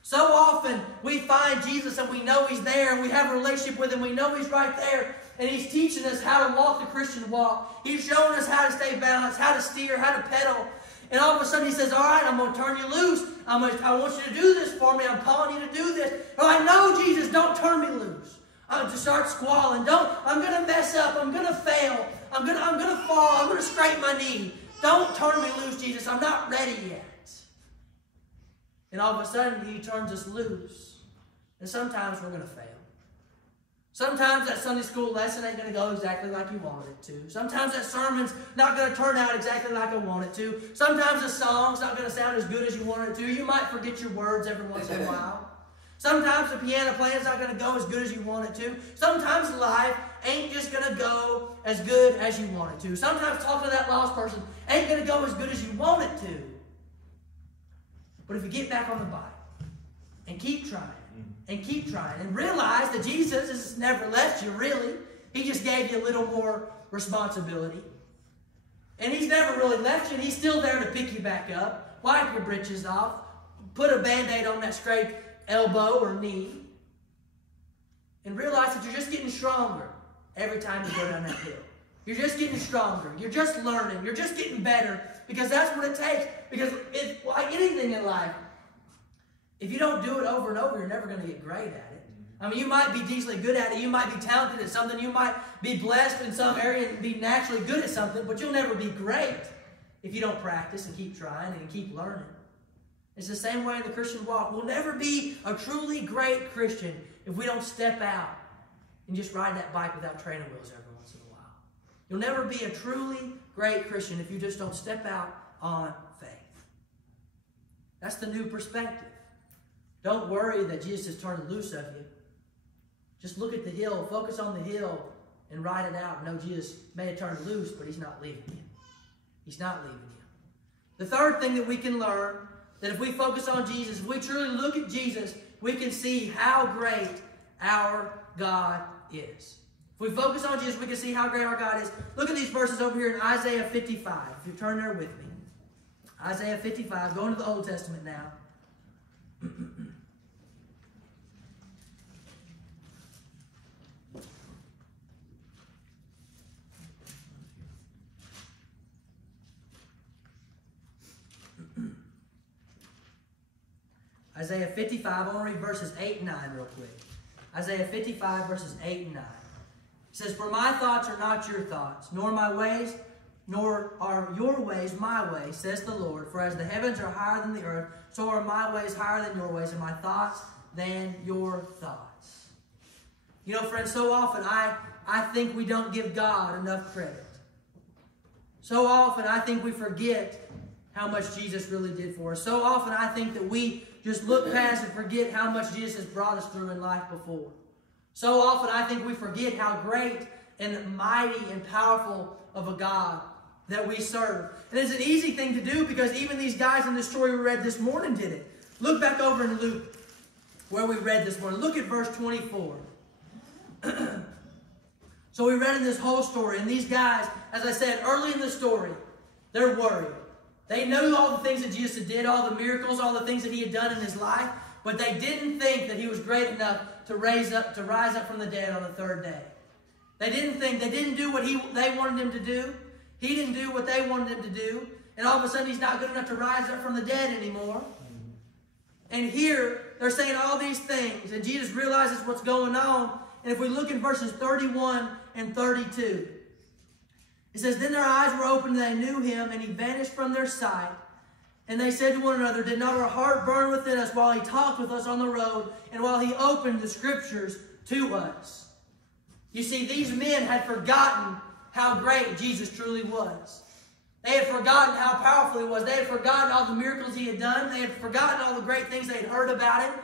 So often we find Jesus and we know He's there and we have a relationship with Him. We know He's right there and He's teaching us how to walk the Christian walk. He's showing us how to stay balanced, how to steer, how to pedal. And all of a sudden He says, all right, I'm going to turn you loose. I want you to do this for me. I'm calling you to do this. Oh, I know, Jesus, don't turn me loose. I'm to start squalling. I'm going to mess up. I'm going to fail. I'm going to fall. I'm going to scrape my knee. Don't turn me loose, Jesus. I'm not ready yet. And all of a sudden, He turns us loose. And sometimes we're going to fail. Sometimes that Sunday school lesson ain't going to go exactly like you wanted it to. Sometimes that sermon's not going to turn out exactly like I want it to. Sometimes the song's not going to sound as good as you want it to. You might forget your words every once in a while. Sometimes the piano playing's not going to go as good as you want it to. Sometimes life ain't just going to go as good as you want it to. Sometimes talking to that lost person ain't going to go as good as you want it to. But if you get back on the bike and keep trying, and realize that Jesus has never left you, really. He just gave you a little more responsibility. And He's never really left you, and He's still there to pick you back up, wipe your britches off, put a Band-Aid on that scraped elbow or knee, and realize that you're just getting stronger every time you go down that hill. You're just getting stronger. You're just learning. You're just getting better, because that's what it takes. Because it's like anything in life, if you don't do it over and over, you're never going to get great at it. You might be decently good at it. You might be talented at something. You might be blessed in some area and be naturally good at something, but you'll never be great if you don't practice and keep trying and keep learning. It's the same way in the Christian walk. We'll never be a truly great Christian if we don't step out and just ride that bike without training wheels every once in a while. You'll never be a truly great Christian if you just don't step out on faith. That's the new perspective. Don't worry that Jesus has turned loose of you. Just look at the hill, focus on the hill, and ride it out. Know Jesus may have turned loose, but He's not leaving you. He's not leaving you. The third thing that we can learn, that if we focus on Jesus, if we truly look at Jesus, we can see how great our God is. If we focus on Jesus, we can see how great our God is. Look at these verses over here in Isaiah 55. If you turn there with me. Isaiah 55, going to the Old Testament now. Isaiah 55, I want to read verses 8 and 9 real quick. Isaiah 55, verses 8 and 9. It says, for my thoughts are not your thoughts, nor my ways, nor are your ways my ways, says the Lord. For as the heavens are higher than the earth, so are my ways higher than your ways, and my thoughts than your thoughts. You know, friends, so often I think we don't give God enough credit. So often I think we forget how much Jesus really did for us. So often I think that we just look past and forget how much Jesus has brought us through in life before. So often I think we forget how great and mighty and powerful of a God that we serve. And it's an easy thing to do because even these guys in the story we read this morning did it. Look back over in Luke where we read this morning. Look at verse 24. So we read in this whole story, and these guys, as I said early in the story, they're worried. They knew all the things that Jesus did, all the miracles, all the things that he had done in his life, but they didn't think that he was great enough to rise up from the dead on the third day. They didn't do what they wanted him to do. He didn't do what they wanted him to do. And all of a sudden, he's not good enough to rise up from the dead anymore. And here, they're saying all these things, and Jesus realizes what's going on. And if we look in verses 31 and 32, it says, Then their eyes were opened, and they knew him, and he vanished from their sight. And they said to one another, Did not our heart burn within us while he talked with us on the road, and while he opened the Scriptures to us? You see, these men had forgotten how great Jesus truly was. They had forgotten how powerful he was. They had forgotten all the miracles he had done. They had forgotten all the great things they had heard about him.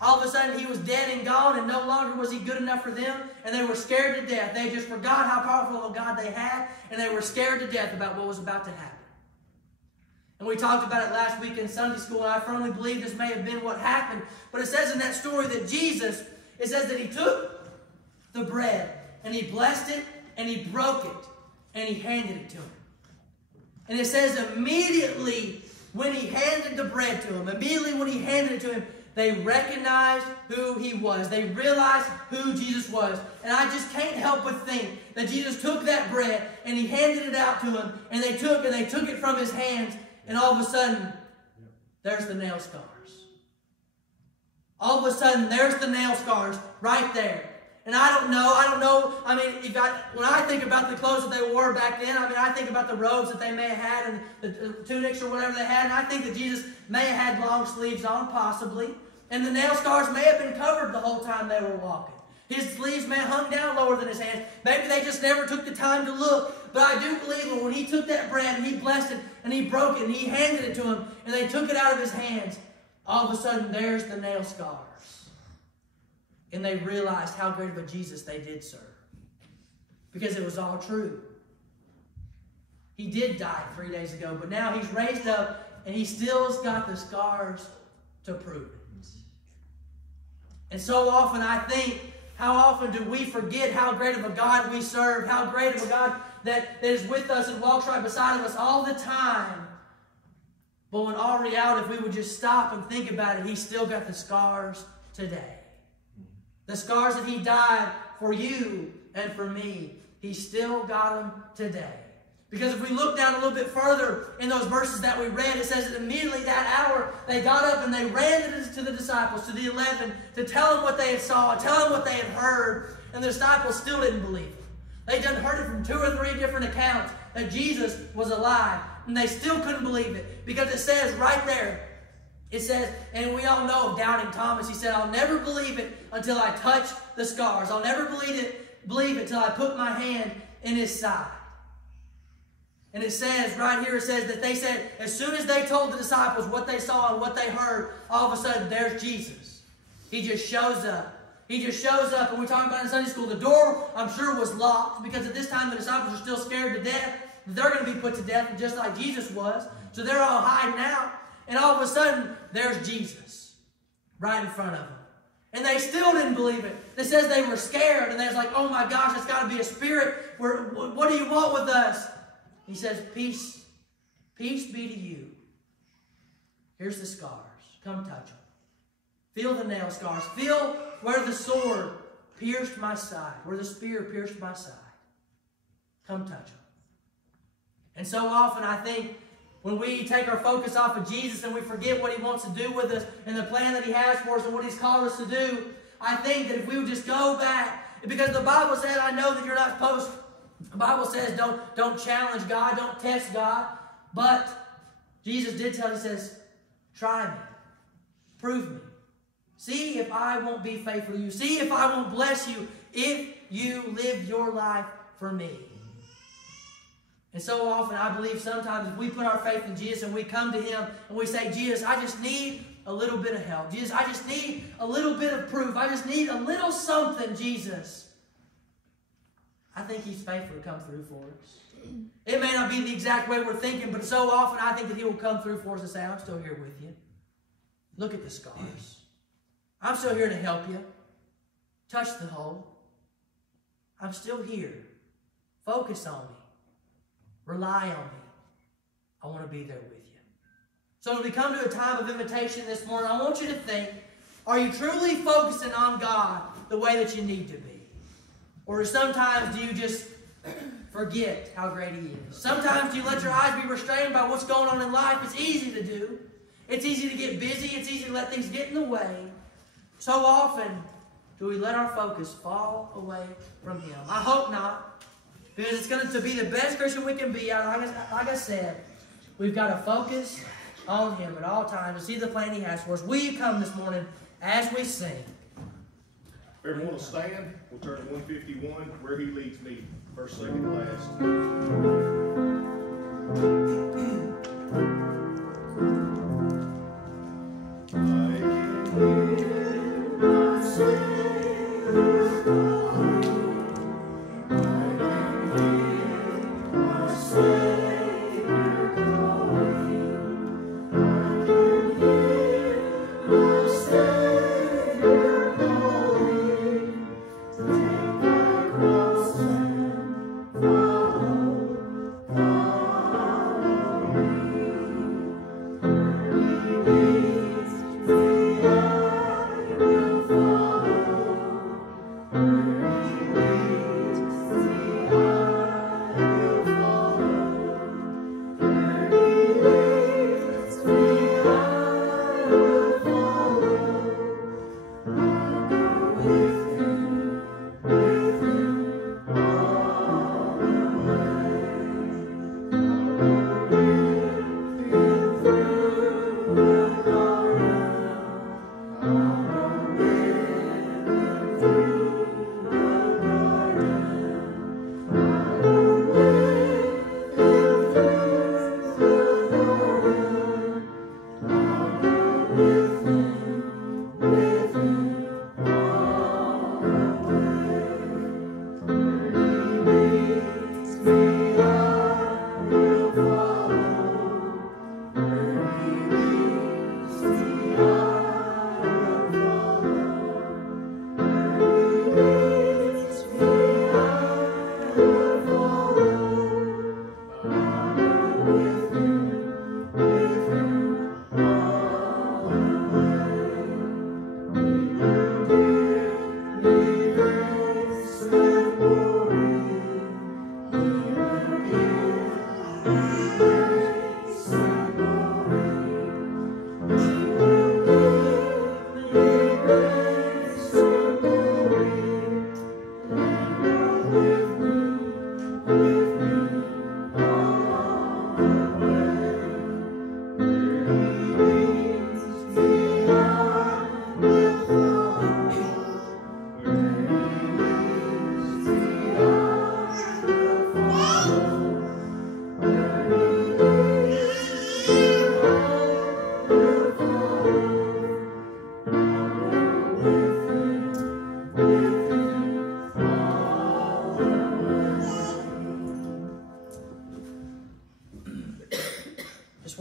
All of a sudden, he was dead and gone, and no longer was he good enough for them, and they were scared to death. They just forgot how powerful of a God they had, and they were scared to death about what was about to happen. And we talked about it last week in Sunday school, and I firmly believe this may have been what happened. But it says in that story that Jesus, it says that he took the bread, and he blessed it, and he broke it, and he handed it to him. And it says immediately when he handed the bread to him, immediately when he handed it to him, they recognized who he was. They realized who Jesus was. And I just can't help but think that Jesus took that bread and he handed it out to them, and they took it from his hands, and all of a sudden, there's the nail scars. All of a sudden, there's the nail scars right there. And I don't know. I mean, when I think about the clothes that they wore back then, I think about the robes that they may have had and the tunics or whatever they had. And I think that Jesus may have had long sleeves on, possibly. And the nail scars may have been covered the whole time they were walking. His sleeves may have hung down lower than his hands. Maybe they just never took the time to look. But I do believe that when he took that bread and he blessed it and he broke it and he handed it to them and they took it out of his hands, all of a sudden there's the nail scars. And they realized how great of a Jesus they did serve. Because it was all true. He did die 3 days ago, but now he's raised up and he still's got the scars to prove it. And so often I think, how often do we forget how great of a God we serve, how great of a God that is with us and walks right beside of us all the time. But in all reality, if we would just stop and think about it, he's still got the scars today. The scars that he died for you and for me, he still got them today. Because if we look down a little bit further in those verses that we read, it says that immediately that hour they got up and they ran to the disciples, to the 11, to tell them what they had saw, tell them what they had heard. And the disciples still didn't believe it. They had heard it from 2 or 3 different accounts that Jesus was alive. And they still couldn't believe it. Because it says right there, it says, and we all know of doubting Thomas. He said, I'll never believe it until I touch the scars. I'll never believe it till I put my hand in his side. And it says right here, it says that they said, as soon as they told the disciples what they saw and what they heard, all of a sudden, there's Jesus. He just shows up. He just shows up, and we talked about it in Sunday school. The door, I'm sure, was locked, because at this time the disciples are still scared to death. They're going to be put to death just like Jesus was. So they're all hiding out. And all of a sudden, there's Jesus right in front of them. And they still didn't believe it. It says they were scared, and they was like, oh my gosh, it's got to be a spirit. What do you want with us? He says, peace be to you. Here's the scars. Come touch them. Feel the nail scars. Feel where the sword pierced my side, where the spear pierced my side. Come touch them. And so often I think when we take our focus off of Jesus and we forget what he wants to do with us and the plan that he has for us and what he's called us to do, I think that if we would just go back, because the Bible said, I know that you're not supposed to. The Bible says don't challenge God, don't test God. But Jesus did tell, he says, try me, prove me. See if I won't be faithful to you. See if I won't bless you if you live your life for me. And so often I believe sometimes if we put our faith in Jesus and we come to him and we say, Jesus, I just need a little bit of help. Jesus, I just need a little bit of proof. I just need a little something, Jesus. I think He's faithful to come through for us. It may not be the exact way we're thinking, but so often I think that He will come through for us and say, I'm still here with you. Look at the scars. I'm still here to help you. Touch the hole. I'm still here. Focus on me. Rely on me. I want to be there with you. So as we come to a time of invitation this morning, I want you to think, are you truly focusing on God the way that you need to be? Or sometimes do you just forget how great He is? Sometimes do you let your eyes be restrained by what's going on in life? It's easy to do. It's easy to get busy. It's easy to let things get in the way. So often do we let our focus fall away from Him. I hope not, because it's going to be the best Christian we can be. Like I said, we've got to focus on Him at all times to see the plan He has for us. Will you come this morning as we sing? Everyone will stand. We'll turn to 151, Where He Leads Me. First, second, last.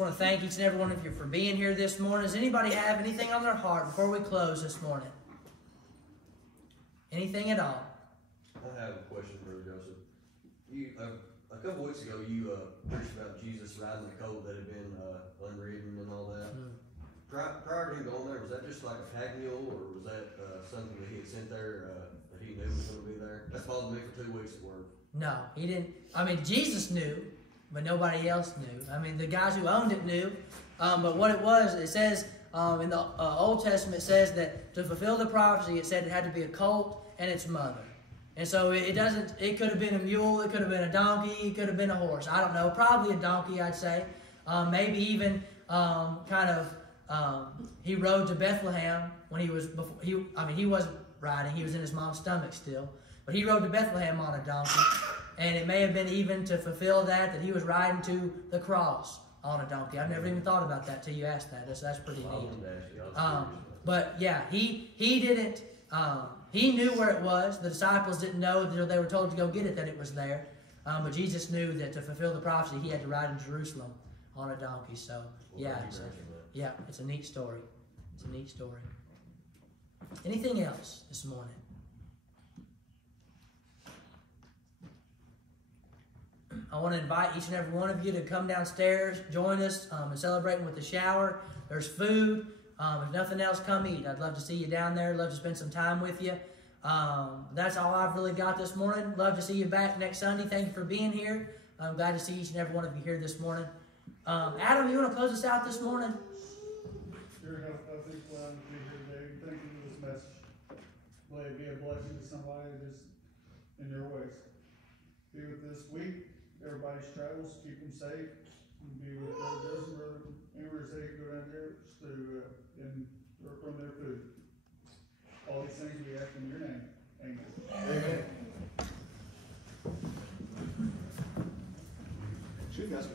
want to thank each and every one of you for being here this morning. Does anybody have anything on their heart before we close this morning? Anything at all? I have a question for you, Joseph. You, a couple weeks ago, you preached about Jesus riding the colt that had been unridden and all that. Prior to him going there, was that just like a pack mule, or was that something that he had sent there that he knew was going to be there? That's bothered me for 2 weeks at work. No, he didn't. I mean, Jesus knew, but nobody else knew. I mean, the guys who owned it knew. But what it was, it says in the Old Testament, it says that to fulfill the prophecy, it said it had to be a colt and its mother. And so it doesn't. It could have been a mule. It could have been a donkey. It could have been a horse. I don't know. Probably a donkey, I'd say. Maybe even he rode to Bethlehem when he was before. He wasn't riding. He was in his mom's stomach still. But he rode to Bethlehem on a donkey. And it may have been even to fulfill that he was riding to the cross on a donkey. I've never even thought about that till you asked that. That's pretty neat. But yeah, he didn't He knew where it was. The disciples didn't know until they were told to go get it that it was there. But Jesus knew that to fulfill the prophecy, he had to ride in Jerusalem on a donkey. So, yeah, it's a neat story. It's a neat story. Anything else this morning? I want to invite each and every one of you to come downstairs, join us in celebrating with the shower. There's food. If nothing else, come eat. I'd love to see you down there. Love to spend some time with you. That's all I've really got this morning. Love to see you back next Sunday. Thank you for being here. I'm glad to see each and every one of you here this morning. Adam, you want to close us out this morning? Sure, I think glad to be here today. Thank you for this message. Let it be a blessing to somebody that's in their ways. Be with this week. Everybody's travels, keep them safe. And be with Brother Joseph, Brother Amber, as they go down there to and work on their food. All these things we ask in your name. Amen. Amen. Should guys